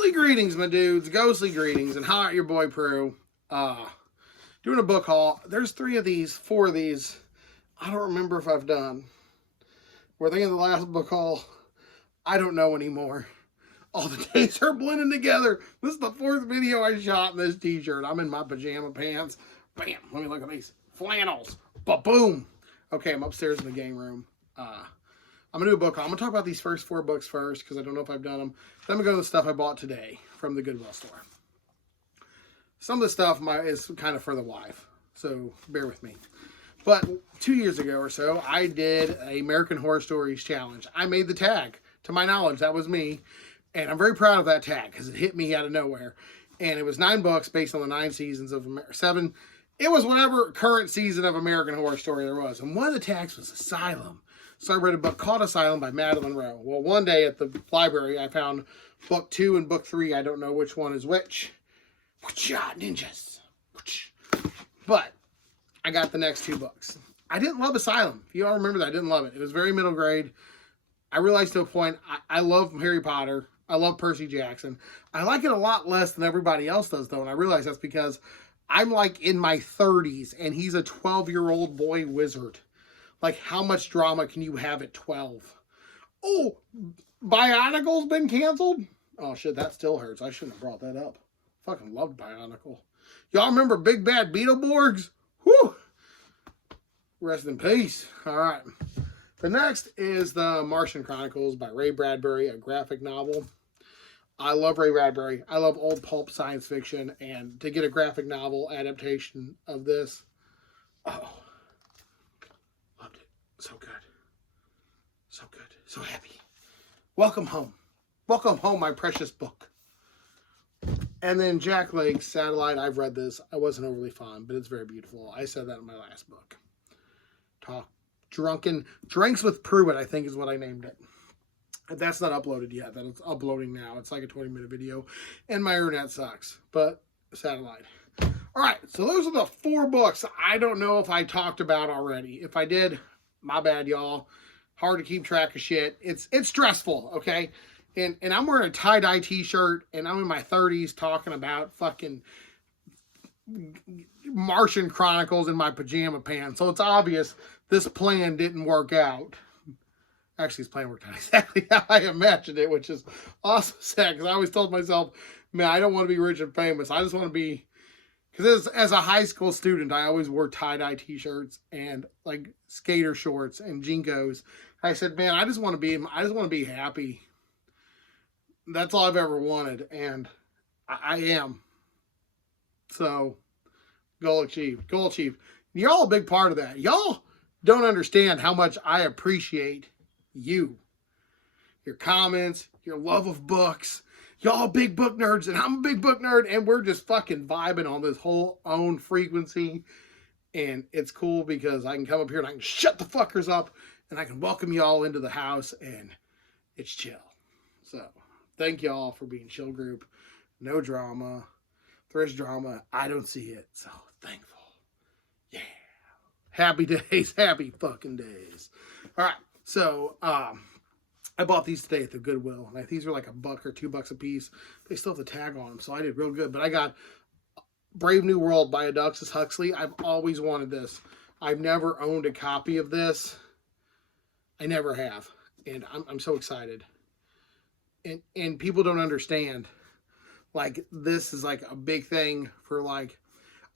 Ghostly greetings, my dudes. Ghostly greetings. And how your boy Prue. Doing a book haul. There's 4 of these. I don't remember if I've done. We're thinking of the last book haul. I don't know anymore. All the days are blending together. This is the 4th video I shot in this t-shirt. I'm in my pajama pants. Bam. Let me look at these. Flannels. Ba-boom. Okay, I'm upstairs in the game room. I'm going to do a book haul. I'm going to talk about these first 4 books first because I don't know if I've done them. Then I'm going to go to the stuff I bought today from the Goodwill store. Some of the stuff is kind of for the wife, so bear with me. But 2 years ago or so, I did a American Horror Stories challenge. I made the tag. To my knowledge, that was me. And I'm very proud of that tag because it hit me out of nowhere. And it was 9 books based on the 9 seasons of 7. It was whatever current season of American Horror Story there was. And one of the tags was Asylum. So I read a book called Asylum by Madeline Rowe. Well, one day at the library, I found book 2 and book 3. I don't know which one is which. Ninjas. But I got the next 2 books. I didn't love Asylum. If you all remember that, I didn't love it. It was very middle grade. I realized to a point, I love Harry Potter. I love Percy Jackson. I like it a lot less than everybody else does, though. And I realize that's because I'm like in my 30s and he's a 12-year-old boy wizard. Like, how much drama can you have at 12? Oh, Bionicle's been canceled? Oh, shit, that still hurts. I shouldn't have brought that up. Fucking loved Bionicle. Y'all remember Big Bad Beetleborgs? Whew! Rest in peace. All right. The next is the Martian Chronicles by Ray Bradbury, a graphic novel. I love Ray Bradbury. I love old pulp science fiction, and to get a graphic novel adaptation of this, oh, loved it. So good. So good. So happy. Welcome home. Welcome home, my precious book. And then Jack Lake's Satellite. I've read this. I wasn't overly fond, but it's very beautiful. I said that in my last book. Drinks with Pruitt, I think is what I named it. That's not uploaded yet. That's uploading now. It's like a 20-minute video. And my internet sucks. But Satellite. Alright, so those are the 4 books I don't know if I talked about already. If I did, my bad, y'all. Hard to keep track of shit. It's stressful, okay? And I'm wearing a tie-dye t-shirt, and I'm in my 30s talking about fucking Martian Chronicles in my pajama pants. So it's obvious this plan didn't work out. Actually, this plan worked out exactly how I imagined it, which is also sad, because I always told myself, man, I don't want to be rich and famous. I just want to be, because as a high school student, I always wore tie-dye t-shirts and like skater shorts and Jinkos. I said, man, I just want to be happy. That's all I've ever wanted, and I am. So, goal achieved. Goal achieved. Y'all a big part of that. Y'all don't understand how much I appreciate you. Your comments, your love of books. Y'all big book nerds, and I'm a big book nerd, and we're just fucking vibing on this whole own frequency. And it's cool because I can come up here and I can shut the fuckers up, and I can welcome y'all into the house, and it's chill. So, thank y'all for being chill group. No drama. If there's drama, I don't see it. So, thankful. Yeah. Happy days. Happy fucking days. All right. So, I bought these today at the Goodwill. Like, these are like $1 or $2 a piece. They still have the tag on them, so I did real good. But I got Brave New World by Aldous Huxley. I've always wanted this. I've never owned a copy of this. I never have. And I'm so excited. And people don't understand. Like, this is like a big thing for like,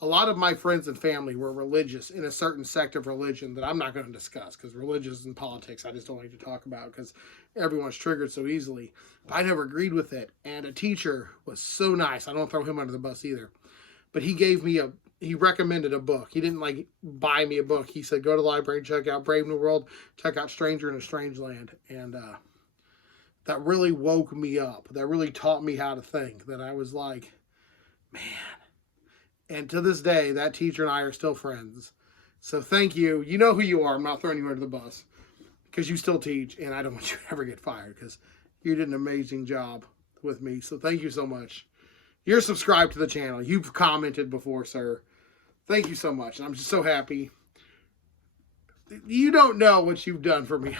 a lot of my friends and family were religious in a certain sect of religion that I'm not going to discuss, because religious and politics I just don't like to talk about because everyone's triggered so easily. But I never agreed with it. And a teacher was so nice. I don't throw him under the bus either. But he recommended a book. He didn't like buy me a book. He said, go to the library and check out Brave New World, check out Stranger in a Strange Land. And that really woke me up. That really taught me how to think. That I was like, man. And to this day, that teacher and I are still friends. So thank you. You know who you are. I'm not throwing you under the bus. Because you still teach. And I don't want you to ever get fired. Because you did an amazing job with me. So thank you so much. You're subscribed to the channel. You've commented before, sir. Thank you so much. And I'm just so happy. You don't know what you've done for me.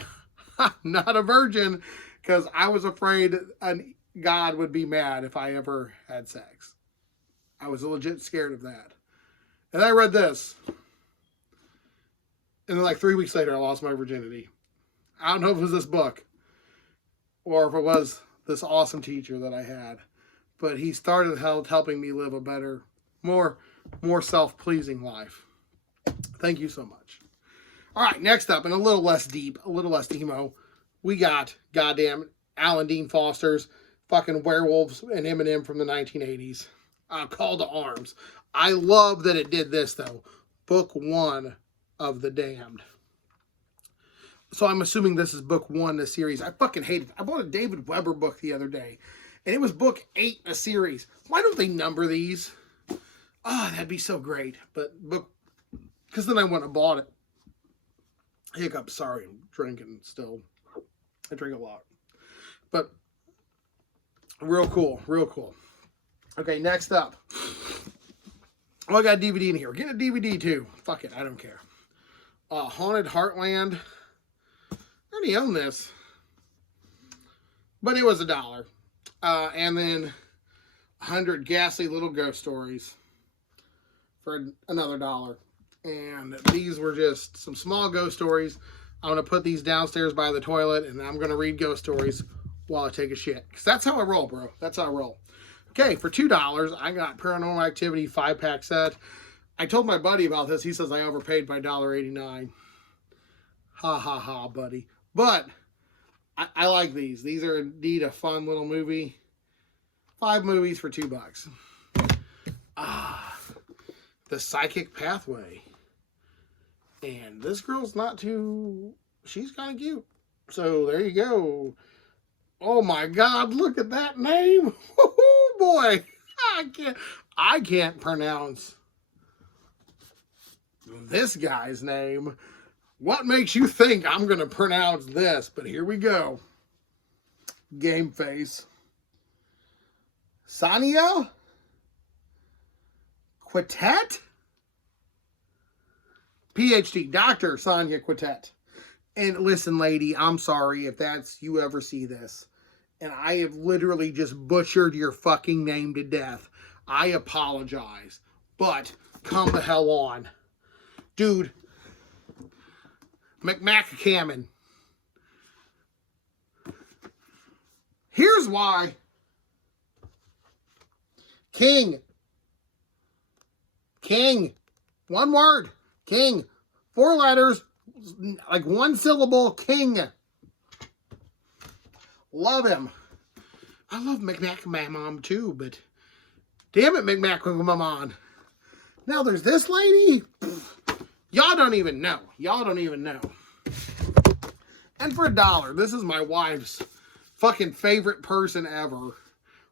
I'm not a virgin. Because I was afraid God would be mad if I ever had sex. I was legit scared of that. And I read this. And then like 3 weeks later, I lost my virginity. I don't know if it was this book or if it was this awesome teacher that I had. But he started helping me live a better, more self-pleasing life. Thank you so much. All right, next up, and a little less deep, a little less emo, we got goddamn Alan Dean Foster's fucking Werewolves and Eminem from the 1980s. Call to Arms. I love that it did this, though. Book 1 of The Damned. So I'm assuming this is book 1 in the series. I fucking hate it. I bought a David Weber book the other day, and it was book 8 in a series. Why don't they number these? Oh, that'd be so great. But book, because then I wouldn't have bought it. Hiccup, sorry, I'm drinking still. I drink a lot. But real cool, real cool. Okay, next up. Oh, I got a DVD in here. Get a DVD too. Fuck it, I don't care. Haunted Heartland. I already own this. But it was $1. And then 100 ghastly little ghost stories for another $1. And these were just some small ghost stories. I'm going to put these downstairs by the toilet, and I'm going to read ghost stories while I take a shit. Because that's how I roll, bro. That's how I roll. Okay, for $2, I got Paranormal Activity 5-pack set. I told my buddy about this. He says I overpaid by $1.89. Ha, ha, ha, buddy. But I like these. These are indeed a fun little movie. 5 movies for $2. The Psychic Pathway. And this girl's not too... She's kind of cute. So, there you go. Oh my God, look at that name. Oh boy. I can't pronounce this guy's name. What makes you think I'm going to pronounce this? But here we go. Game face. Sania Quartet? PhD, Dr. Sonia Quartet. And listen, lady, I'm sorry if that's you ever see this. And I have literally just butchered your fucking name to death. I apologize. But come the hell on. Dude. McMacacammon. Here's why. King. One word. King. 4 letters. Like 1 syllable. King. Love him. I love McMacammon too, but damn it, McMacammon. Now there's this lady. Y'all don't even know. Y'all don't even know. And for $1, this is my wife's fucking favorite person ever,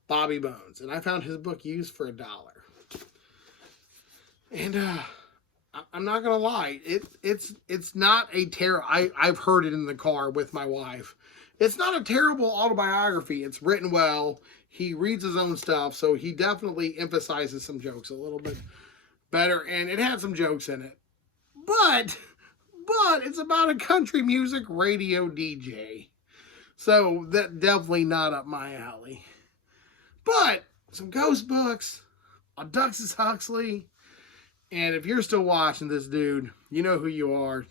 Bobby Bones. And I found his book used for $1. And I'm not gonna lie, it's not a terrible. I've heard it in the car with my wife. It's not a terrible autobiography. It's written well. He reads his own stuff, so he definitely emphasizes some jokes a little bit better, and it had some jokes in it. But it's about a country music radio DJ. So that definitely not up my alley. But some ghost books, Aldous Huxley, and if you're still watching this, dude, you know who you are.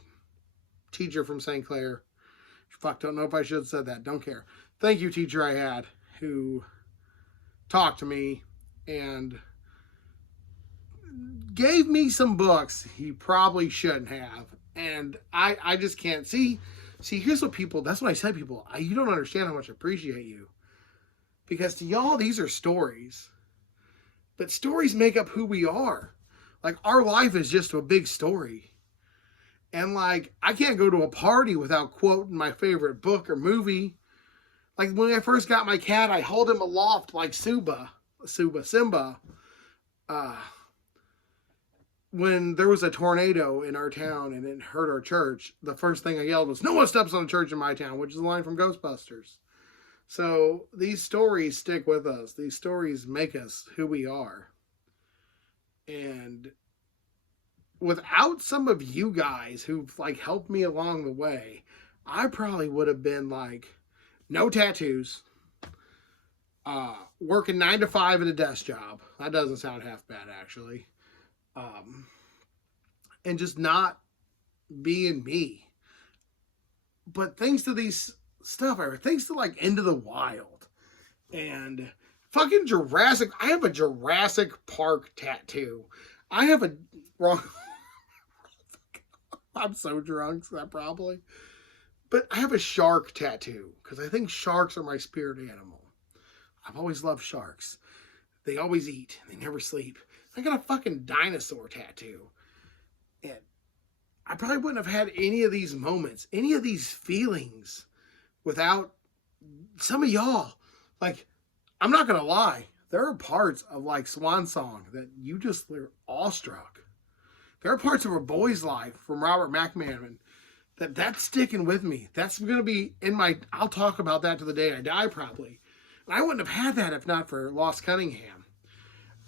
Teacher from St. Clair. Fuck, don't know if I should have said that. Don't care. Thank you, teacher I had, who talked to me and gave me some books he probably shouldn't have. And I just can't. See, here's what people, that's what I tell people. You don't understand how much I appreciate you. Because to y'all, these are stories. But stories make up who we are. Like, our life is just a big story. And, like, I can't go to a party without quoting my favorite book or movie. Like, when I first got my cat, I held him aloft like Simba. When there was a tornado in our town and it hurt our church, the first thing I yelled was, "No one steps on a church in my town," which is a line from Ghostbusters. So, these stories stick with us. These stories make us who we are. And without some of you guys who've like helped me along the way, I probably would have been like, no tattoos, Working 9 to 5 at a desk job. That doesn't sound half bad, actually. And just not being me. But thanks to these stuff, thanks to like Into the Wild and fucking Jurassic. I have a Jurassic Park tattoo. I have a wrong. I'm so drunk, so that probably. But I have a shark tattoo because I think sharks are my spirit animal. I've always loved sharks. They always eat. They never sleep. I got a fucking dinosaur tattoo. And I probably wouldn't have had any of these moments, any of these feelings without some of y'all. Like, I'm not going to lie. There are parts of like Swan Song that you just were awestruck. There are parts of A Boy's Life from Robert McMahon that's sticking with me. That's going to be in my, I'll talk about that to the day I die probably. And I wouldn't have had that if not for Lost Cunningham.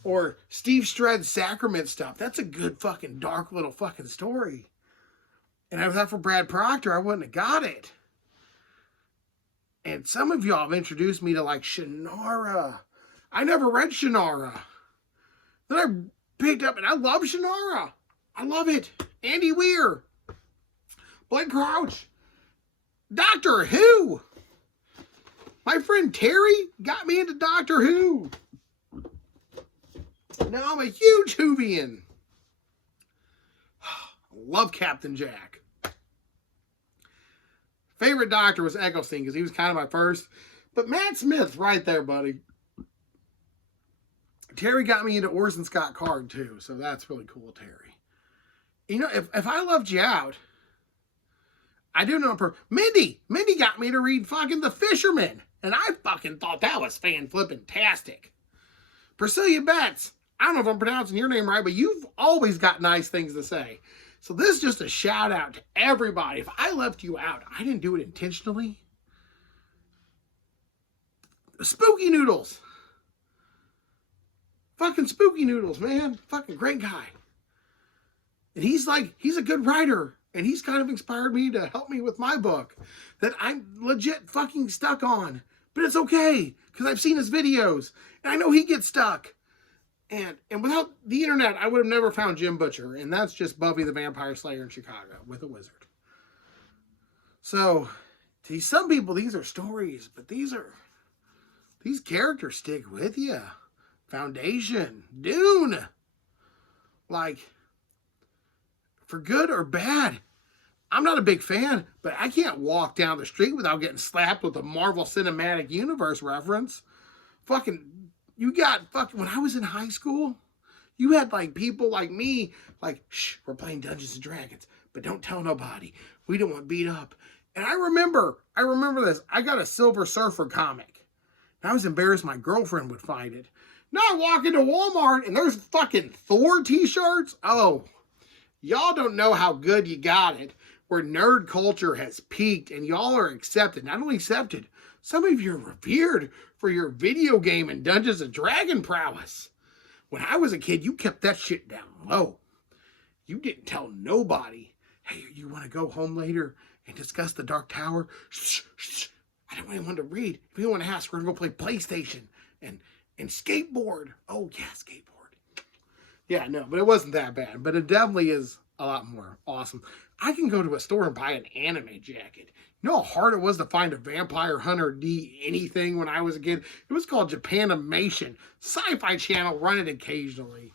Or Steve Stredd's Sacrament stuff. That's a good fucking dark little fucking story. And if not for Brad Proctor, I wouldn't have got it. And some of y'all have introduced me to like Shannara. I never read Shannara. Then I picked up and I love Shannara. I love it. Andy Weir. Blake Crouch. Doctor Who. My friend Terry got me into Doctor Who. Now I'm a huge Whovian. Love Captain Jack. Favorite Doctor was Eccleston because he was kind of my first. But Matt Smith, right there, buddy. Terry got me into Orson Scott Card too, so that's really cool, Terry. You know, if I loved you out, I do know Mindy got me to read fucking The Fisherman, and I fucking thought that was fan-flippin-tastic. Priscilla Betts, I don't know if I'm pronouncing your name right, but you've always got nice things to say. So this is just a shout out to everybody. If I left you out, I didn't do it intentionally. Spooky Noodles. Fucking Spooky Noodles, man. Fucking great guy. And he's a good writer. And he's kind of inspired me to help me with my book that I'm legit fucking stuck on. But it's okay, because I've seen his videos. And I know he gets stuck. And without the internet, I would have never found Jim Butcher. And that's just Buffy the Vampire Slayer in Chicago with a wizard. So, to some people, these are stories. But these characters stick with you. Foundation. Dune. Like, for good or bad, I'm not a big fan, but I can't walk down the street without getting slapped with a Marvel Cinematic Universe reference. Fucking, when I was in high school, you had like people like me, like, shh, we're playing Dungeons and Dragons, but don't tell nobody. We don't want beat up. And I remember this. I got a Silver Surfer comic. And I was embarrassed my girlfriend would find it. Now I walk into Walmart and there's fucking Thor t-shirts. Oh, y'all don't know how good you got it. Where nerd culture has peaked and y'all are accepted. Not only accepted, some of you are revered for your video game and Dungeons and Dragons prowess. When I was a kid, you kept that shit down low. You didn't tell nobody, hey, you want to go home later and discuss the Dark Tower? Shh, shh. I don't really want to read. If you want to ask, we're going to go play PlayStation and skateboard. Oh, yeah, skateboard. Yeah, no, but it wasn't that bad. But it definitely is a lot more awesome. I can go to a store and buy an anime jacket. You know how hard it was to find a Vampire Hunter D anything when I was a kid? It was called Japanimation. Sci-Fi Channel run it occasionally.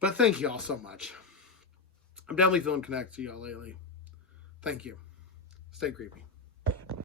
But thank you all so much. I'm definitely feeling connected to y'all lately. Thank you. Stay creepy.